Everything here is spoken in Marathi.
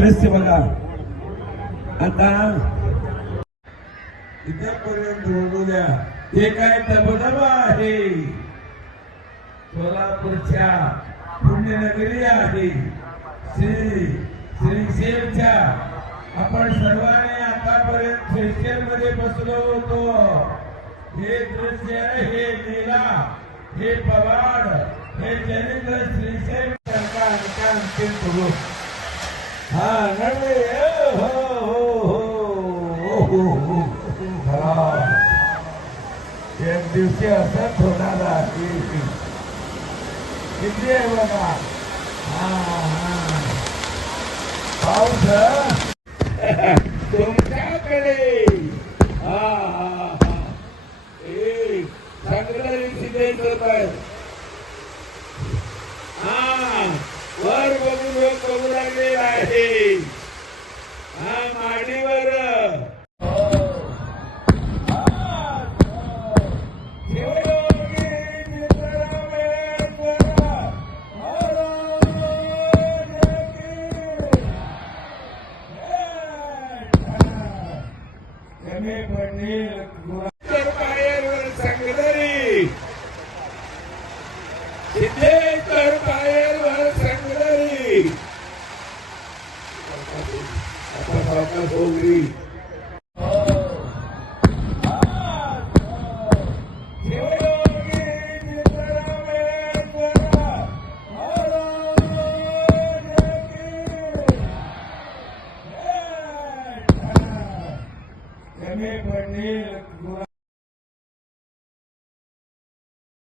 दृश्य बघा. आता इथपर्यंत बघू हे काय दबदबा आहे? सोलापूरच्या पुण्यनगरी आहे. श्री श्रीशेलच्या आपण सर्वांनी आतापर्यंत श्रीशेल मध्ये बसलो होतो. हे दृश्य हे लीला हे पवाड हे चरित्र श्रीशेल त्यांचा अंका अंतिम सुरू एक दिवशी असंच होणार आहे किती आहे बघा हा हा पाऊस संगदरी. सिद्धेश्वर पायावर संगदरी. आता सावकाश होगरी कमी पडणे